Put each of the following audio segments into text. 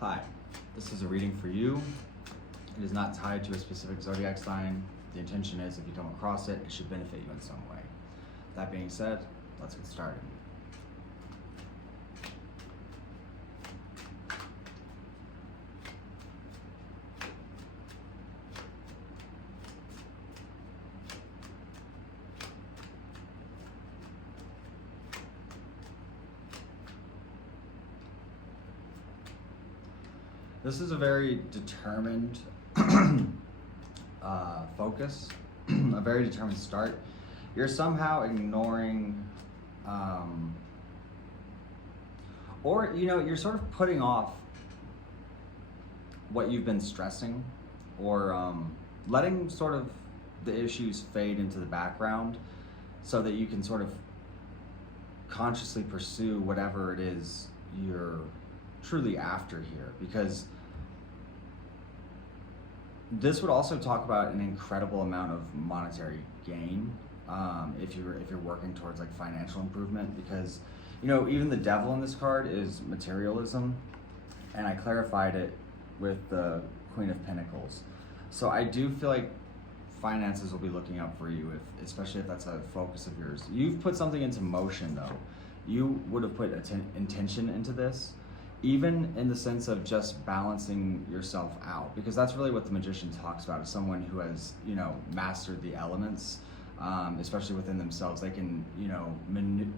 Hi, this is a reading for you. It is not tied to a specific zodiac sign. The intention is if you come across it, it should benefit you in some way. That being said, let's get started. This is a very determined focus, a very determined start. You're somehow ignoring, or you're sort of putting off what you've been stressing, or letting sort of the issues fade into the background so that you can sort of consciously pursue whatever it is you're truly after here, because this would also talk about an incredible amount of monetary gain if you're working towards like financial improvement, because even the devil in this card is materialism, and I clarified it with the Queen of Pentacles. So I do feel like finances will be looking out for you, especially if that's a focus of yours. You've put something into motion though. You would have put intention into this, even in the sense of just balancing yourself out, because that's really what the Magician talks about, is someone who has mastered the elements, especially within themselves. They can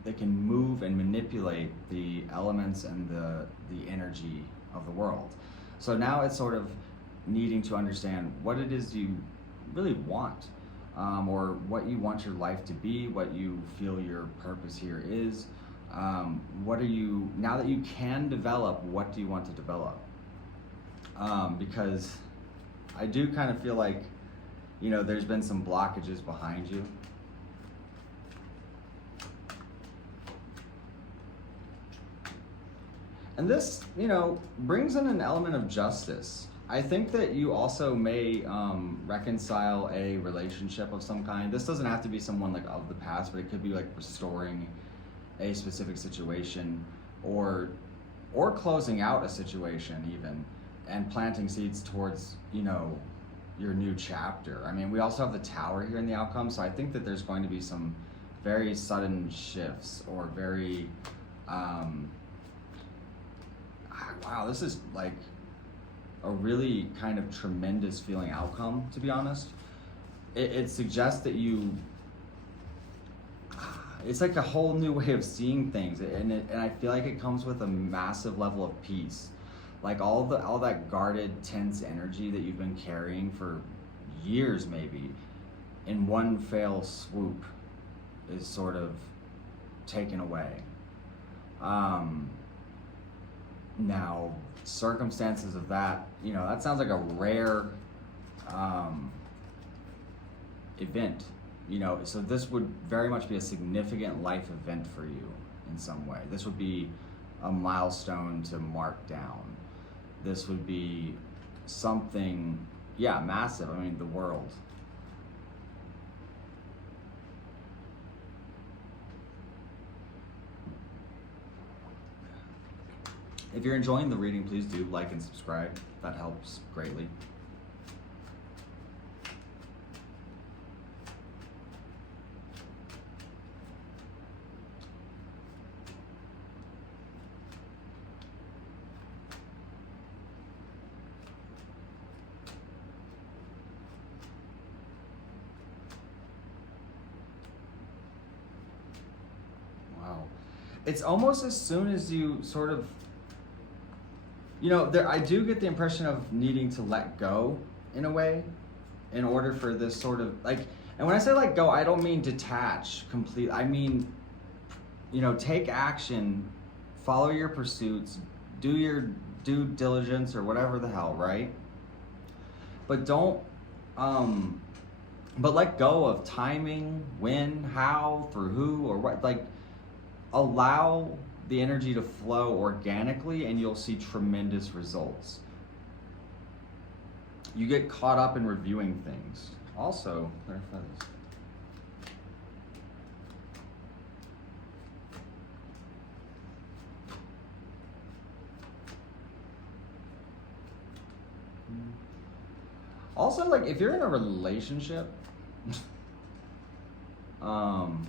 they can move and manipulate the elements and the energy of the world. So now it's sort of needing to understand what it is you really want, or what you want your life to be, what you feel your purpose here is. What are you, now that you can develop, what do you want to develop? Because I do kind of feel like, there's been some blockages behind you. And this, brings in an element of justice. I think that you also may reconcile a relationship of some kind. This doesn't have to be someone like of the past, but it could be like restoring a specific situation, or closing out a situation even, and planting seeds towards your new chapter. I mean, we also have the Tower here in the outcome, so I think that there's going to be some very sudden shifts, or very wow, this is like a really kind of tremendous feeling outcome, to be honest. It suggests that it's like a whole new way of seeing things, and I feel like it comes with a massive level of peace. Like all that guarded, tense energy that you've been carrying for years, maybe, in one fell swoop, is sort of taken away. Now, circumstances of that, that sounds like a rare event. So this would very much be a significant life event for you in some way. This would be a milestone to mark down. This would be something, massive. I mean, the world. If you're enjoying the reading, please do like and subscribe. That helps greatly. It's almost as soon as you sort of, I do get the impression of needing to let go in a way, in order for this sort of like, and when I say let go, I don't mean detach completely. I mean, take action, follow your pursuits, do your due diligence or whatever the hell, right? But don't, but let go of timing, when, how, for who, or what, like, allow the energy to flow organically, and you'll see tremendous results. You get caught up in reviewing things. Also, clarify this. Also, like if you're in a relationship, um,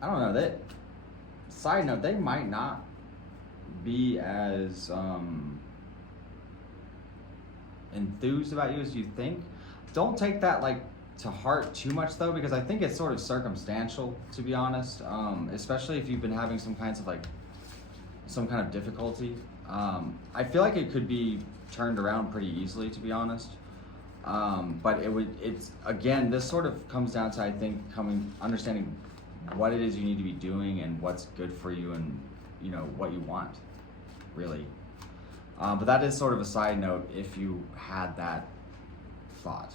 I don't know that. Side note, they might not be as enthused about you as you think. Don't take that like to heart too much though, because I think it's sort of circumstantial, to be honest. Especially if you've been having some kind of difficulty. I feel like it could be turned around pretty easily, to be honest. But it's again, this sort of comes down to, I think, understanding what it is you need to be doing and what's good for you, and what you want, really. But that is sort of a side note if you had that thought.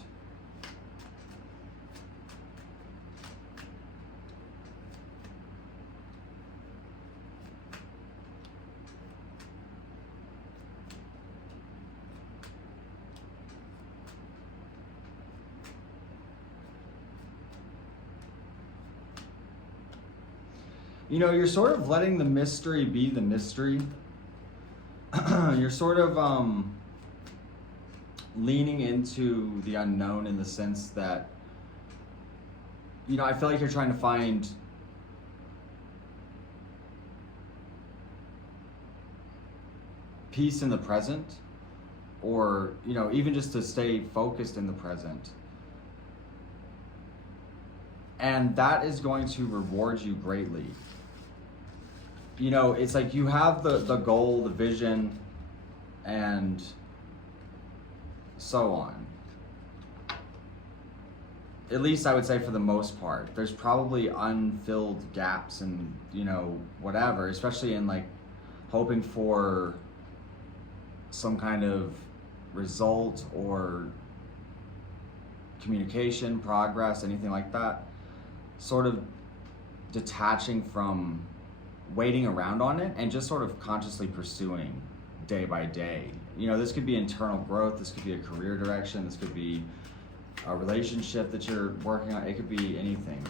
You're sort of letting the mystery be the mystery. You're sort of leaning into the unknown in the sense that, I feel like you're trying to find peace in the present, or, even just to stay focused in the present. And that is going to reward you greatly. It's like you have the goal, the vision, and so on. At least I would say for the most part. There's probably unfilled gaps and, whatever, especially in like hoping for some kind of result or communication, progress, anything like that. Sort of detaching from waiting around on it and just sort of consciously pursuing day by day. This could be internal growth, this could be a career direction, this could be a relationship that you're working on, it could be anything.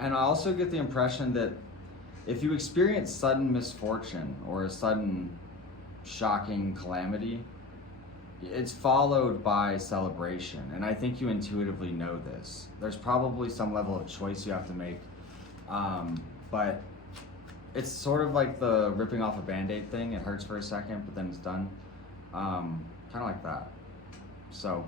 And I also get the impression that if you experience sudden misfortune or a sudden shocking calamity, it's followed by celebration, and I think you intuitively know this. There's probably some level of choice you have to make, but it's sort of like the ripping off a Band-Aid thing. It hurts for a second, but then it's done. Kind of like that. So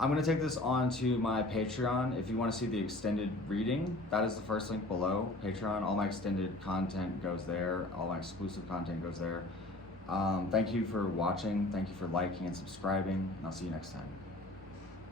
I'm going to take this on to my Patreon. If you want to see the extended reading, that is the first link below. Patreon, all my extended content goes there. All my exclusive content goes there. Thank you for watching. Thank you for liking and subscribing. And I'll see you next time.